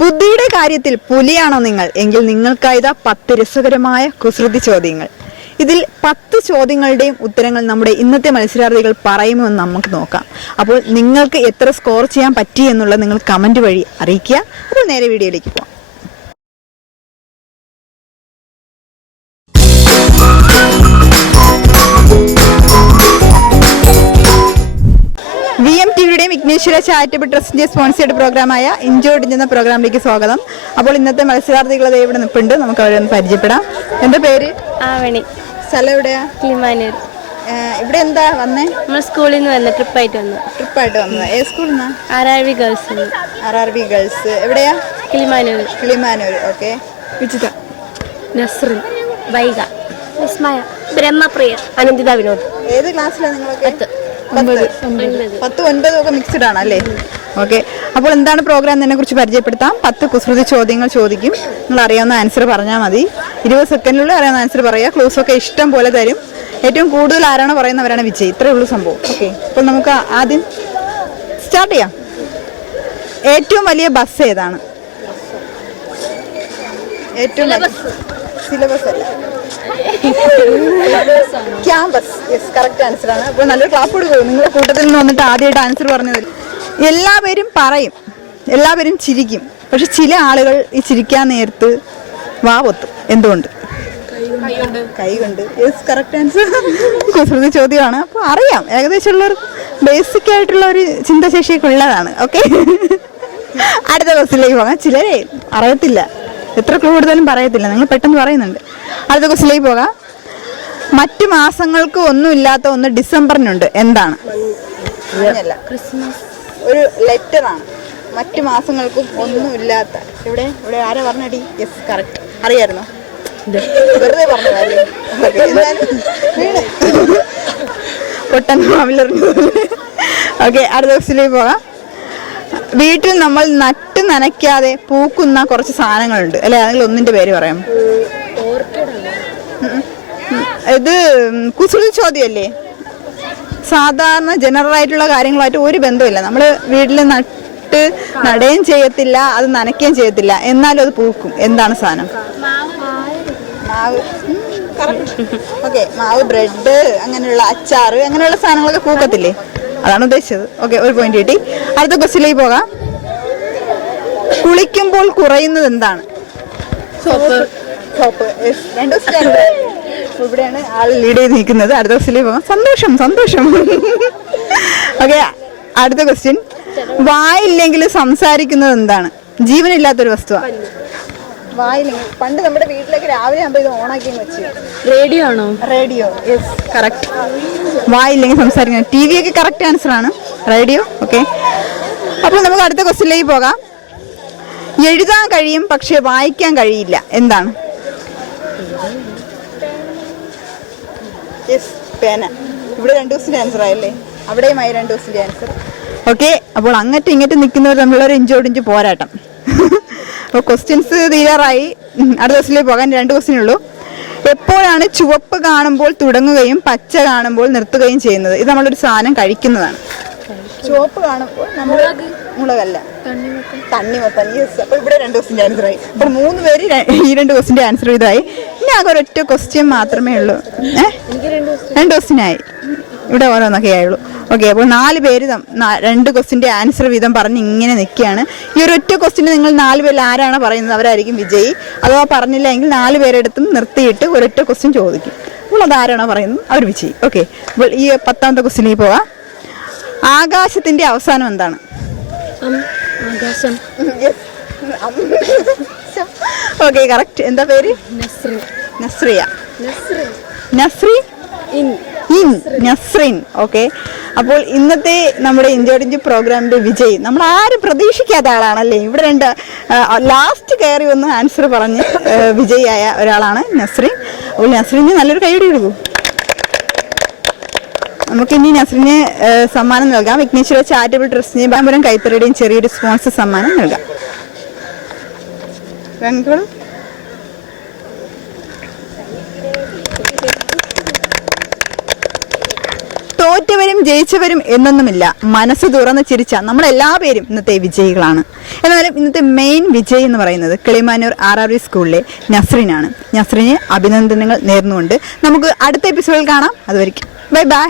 ബുദ്ധിയുടെ കാര്യത്തിൽ പുലിയാണോ നിങ്ങൾ എങ്കിൽ നിങ്ങൾക്കായതാ 10 രസകരമായ കുസൃതി ചോദ്യങ്ങൾ. ഇതിൽ 10 ചോദ്യങ്ങളുടെയും ഉത്തരങ്ങൾ നമ്മുടെ ഇന്നത്തെ മത്സരാർത്ഥികൾ പറയുമെന്ന് നമുക്ക് നോക്കാം. അപ്പോൾ നിങ്ങൾക്ക് എത്ര സ്കോർ ചെയ്യാൻ പറ്റി എന്നുള്ളത് നിങ്ങൾ കമന്റ് വഴി അറിയിക്കുക. അപ്പോൾ നേരെ വീഡിയോയിലേക്ക് പോകാം. VMTVയുടെയും വിഘ്നേശ്വര ചാരിറ്റബിൾ ട്രസ്റ്റിന്റെ സ്പോൺസേഡ് പ്രോഗ്രാമായ ഇൻജോർഡ് എന്ന പ്രോഗ്രാമിലേക്ക് സ്വാഗതം. അപ്പോൾ ഇന്നത്തെ മത്സരാർത്ഥികൾ ഇവിടെ നിൽപ്പുണ്ട്, നമുക്ക് അവരെ ഒന്ന് പരിചയപ്പെടാം. എന്റെ പേര് ആവണി. സ്ഥലം എവിടെയാ? കിളിമാനൂർ. ഇവിടെ എന്താ വന്നേ? നമ്മൾ സ്കൂളിൽ നിന്ന് വന്ന ട്രിപ്പായിട്ട് വന്നത്. ഏത് സ്കൂളിൽ നിന്നാ? RRV girls. എവിടെയാ? കിളിമാനൂർ. ഓക്കെ. വിജിത. നസ്രിൻ. വൈഗ. വിസ്മയ. ബ്രഹ്മപ്രിയ. അനന്തിത വിനോദ്. ഏത് ക്ലാസ്സിലാണ് നിങ്ങളൊക്കെ? 10, 9 ഒക്കെ മിക്സ്ഡ് ആണല്ലേ? ഓക്കെ. അപ്പോൾ എന്താണ് പ്രോഗ്രാം എന്നതിനെ കുറിച്ച് പരിചയപ്പെടുത്താം. 10 കുസൃതി ചോദ്യങ്ങൾ ചോദിക്കും. നിങ്ങൾ അറിയാവുന്ന ആൻസർ പറഞ്ഞാൽ മതി. 20 സെക്കൻഡിനുള്ളിൽ അറിയാവുന്ന ആൻസർ പറയുക. ക്ലൂസ് ഒക്കെ ഇഷ്ടം പോലെ തരും. ഏറ്റവും കൂടുതൽ ആരാണോ പറയുന്നവരാണ് വിജയ്. ഇത്രയേ ഉള്ളൂ സംഭവം. ഓക്കെ. അപ്പോൾ നമുക്ക് ആദ്യം സ്റ്റാർട്ട് ചെയ്യാം. ഏറ്റവും വലിയ ബസ് ഏതാണ്? സിലബസ് അല്ല, ക്യാമ്പസ്. യെസ്, കറക്റ്റ് ആൻസർ ആണ്. അപ്പോൾ നല്ലൊരു ക്ലാപ്പ് കൊടുക്കും. നിങ്ങളുടെ കൂട്ടത്തിൽ നിന്ന് വന്നിട്ട് ആദ്യമായിട്ട് ആൻസർ പറഞ്ഞതിൽ. എല്ലാവരും പറയും, എല്ലാവരും ചിരിക്കും, പക്ഷെ ചില ആളുകൾ ഈ ചിരിക്കാൻ നേരത്ത് വാവത്തും. എന്തുകൊണ്ട്? കൈ കൊണ്ട്. Yes, correct answer. കുസൃതി ചോദ്യമാണ്. അപ്പോൾ അറിയാം, ഏകദേശം ഉള്ളൊരു ബേസിക് ആയിട്ടുള്ള ഒരു ചിന്താശേഷിയൊക്കെ ഉള്ളതാണ്. ഓക്കെ. അടുത്ത ക്വസ്റ്റിലേക്ക് പോകാം. ചിലരെ അറിയത്തില്ല, എത്ര കൂടുതലും പറയത്തില്ല, നിങ്ങൾ പെട്ടെന്ന് പറയുന്നുണ്ട്. അടുത്ത ക്വസ്റ്റിലേക്ക് പോകാം. മറ്റു മാസങ്ങൾക്ക് ഒന്നുമില്ലാത്ത ഒന്ന് ഡിസംബറിനുണ്ട്. എന്താണ്? ക്രിസ്മസ്. ഒരു ലെറ്റർ ആണ്. മറ്റു മാസങ്ങൾക്കും ഒന്നുമില്ലാത്ത. ഇവിടെ ആരാ പറഞ്ഞടി? Yes, correct. അറിയായിരുന്നോ? വെറുതെ പറഞ്ഞതല്ലേ? പൊട്ടൻ മാവിലെറിഞ്ഞു. ഓക്കെ. അടുത്ത ക്വസ്റ്റിലേക്ക് പോകാം. വീട്ടിൽ നമ്മൾ നട്ട് നനയ്ക്കാതെ പൂക്കുന്ന കുറച്ച് സാധനങ്ങളുണ്ട് അല്ലെ? അതിൽ ഒന്നിന്റെ പേര് പറയാം. ഇത് കുസൃതി ചോദ്യമല്ലേ? സാധാരണ ജനറൽ ആയിട്ടുള്ള കാര്യങ്ങളായിട്ട് ഒരു ബന്ധമില്ല. നമ്മൾ വീട്ടിൽ നടുകയും ചെയ്യത്തില്ല, അത് നനയ്ക്കുകയും ചെയ്യത്തില്ല, എന്നാലും അത് പൂക്കും. എന്താണ് സാധനം? മാവ്. ഓക്കെ. മാവ്, ബ്രെഡ്, അങ്ങനെയുള്ള അച്ചാറ്, അങ്ങനെയുള്ള സാധനങ്ങളൊക്കെ പൂക്കത്തില്ലേ? അതാണ് ഉദ്ദേശിച്ചത്. ഓക്കെ, ഒരു പോയിന്റ് കിട്ടി. അടുത്ത ക്വസ്റ്റിലേക്ക് പോകാം. കുളിക്കുമ്പോൾ കുറയുന്നത് എന്താണ്? സോപ്പ്. ഇവിടെയാണ് ആൾ ലീഡ് ചെയ്ത് നിൽക്കുന്നത്. അടുത്ത ക്വസ്റ്റിലേക്ക് പോകാം. സന്തോഷം. ഓക്കെ. അടുത്ത ക്വസ്റ്റ്യൻ. വായില്ലെങ്കിൽ സംസാരിക്കുന്നത് എന്താണ്? ജീവനില്ലാത്തൊരു വസ്തുവാണ്. വായില്ലെങ്കിൽ. പണ്ട് നമ്മുടെ വീട്ടിലേക്ക് രാവിലെ ആകുമ്പോൾ ഇത് ഓണാക്കി വെച്ച്. റേഡിയോ ആണോ? റേഡിയോ. Yes, correct. വായില്ലെങ്കിൽ സംസാരിക്കുന്നത്. TV ഒക്കെ കറക്റ്റ് ആൻസർ ആണ്. റേഡിയോ. ഓക്കെ. അപ്പോൾ നമുക്ക് അടുത്ത ക്വസ്റ്റ്യനിലേക്ക് പോകാം. എഴുതാൻ കഴിയും പക്ഷെ വായിക്കാൻ കഴിയില്ല. എന്താണ്? യെസ്, പേന. ഇവിടെ 2 ദിവസത്തിന്റെ ആൻസർ ആയല്ലേ? അവിടെയുമായി 2 ദിവസത്തിന്റെ ആൻസർ. ഓക്കെ. അപ്പോൾ അങ്ങോട്ടും ഇങ്ങോട്ടും നിൽക്കുന്നവർ തമ്മിലൊരു ഇഞ്ചോടിഞ്ച് പോരാട്ടം. അപ്പോൾ ക്വസ്റ്റ്യൻസ് തീരാറായി. അടുത്ത ക്വസ്റ്റ്യനിലേക്ക് പോകാൻ 2 ക്വസ്റ്റ്യൻ ഉള്ളൂ. എപ്പോഴാണ് ചുവപ്പ് കാണുമ്പോൾ തുടങ്ങുകയും പച്ച കാണുമ്പോൾ നിർത്തുകയും ചെയ്യുന്നത്? ഇത് നമ്മളൊരു സാധനം കഴിക്കുന്നതാണ്. ചുവപ്പ് കാണുമ്പോൾ നമ്മൾ മുളകല്ല, തണ്ണിമത്തൻ. യെസ്. അപ്പോൾ ഇവിടെ 2 ക്വസ്റ്റ്യൻ്റെ ആൻസർ ആയി. അപ്പോൾ 3 പേര് ഈ 2 ക്വസ്റ്റ്യൻ്റെ ആൻസർ ഇതായി. ഇനി ആകെ ഒരൊറ്റ ക്വസ്റ്റ്യൻ മാത്രമേ ഉള്ളൂ. 2 ക്വസ്റ്റ്യനായി. ഇവിടെ ഓരോന്നൊക്കെ ആയുള്ളൂ. ഓക്കെ. അപ്പോൾ 4 പേര് 2 ക്വസ്റ്റ്യൻ്റെ ആൻസർ വീതം പറഞ്ഞ് ഇങ്ങനെ നിൽക്കുകയാണ്. ഈ ഒരൊറ്റ ക്വസ്റ്റ്യന് നിങ്ങൾ 4 പേരിൽ ആരാണ് പറയുന്നത് അവരായിരിക്കും വിജയി. അഥവാ പറഞ്ഞില്ല എങ്കിൽ 4 പേരെടുത്തും നിർത്തിയിട്ട് ഒരൊറ്റ ക്വസ്റ്റ്യൻ ചോദിക്കും. അപ്പോൾ അതാരാണോ പറയുന്നത് അവർ വിജയി. ഓക്കെ. അപ്പോൾ ഈ 10ാമത്തെ ക്വസ്റ്റ്യനിലേക്ക് പോകാം. ആകാശത്തിന്റെ അവസാനം എന്താണ്? ആകാശം. Okay, correct. എന്താ പേര്? നസ്രിയ. നസ്രീൻ. ഓക്കെ. അപ്പോൾ ഇന്നത്തെ നമ്മുടെ ഇഞ്ചോടിഞ്ച് പ്രോഗ്രാമിന്റെ വിജയ് നമ്മൾ ആരും പ്രതീക്ഷിക്കാത്ത ആളാണല്ലേ? ഇവിടെ 2 ലാസ്റ്റ് കയറി വന്ന് ആൻസർ പറഞ്ഞ് വിജയിയായ ഒരാളാണ് നസ്രീൻ. അപ്പോൾ നസ്രീന് നല്ലൊരു കൈയടി കൊടുക്കൂ. നമുക്കിനി നസ്രീന് സമ്മാനം നൽകാം. വിഘ്നേശ്വര ചാരിറ്റബിൾ ട്രസ്റ്റിന് ബാമ്പുരം കൈത്തറിയുടെയും ചെറിയൊരു സ്പോൺസർ സമ്മാനം നൽകാം. തോറ്റവരും ജയിച്ചവരും എന്നൊന്നുമില്ല, മനസ്സ് തുറന്ന് ചിരിച്ച നമ്മളെല്ലാ പേരും ഇന്നത്തെ വിജയികളാണ്. എന്നാലും ഇന്നത്തെ മെയിൻ വിജയി എന്ന് പറയുന്നത് കിളിമാനൂർ RRV സ്കൂളിലെ നസ്രിനാണ്. നസ്രിന് അഭിനന്ദനങ്ങൾ നേർന്നുകൊണ്ട് നമുക്ക് അടുത്ത എപ്പിസോഡിൽ കാണാം. അതുവരെയ്ക്കും ബൈ ബൈ.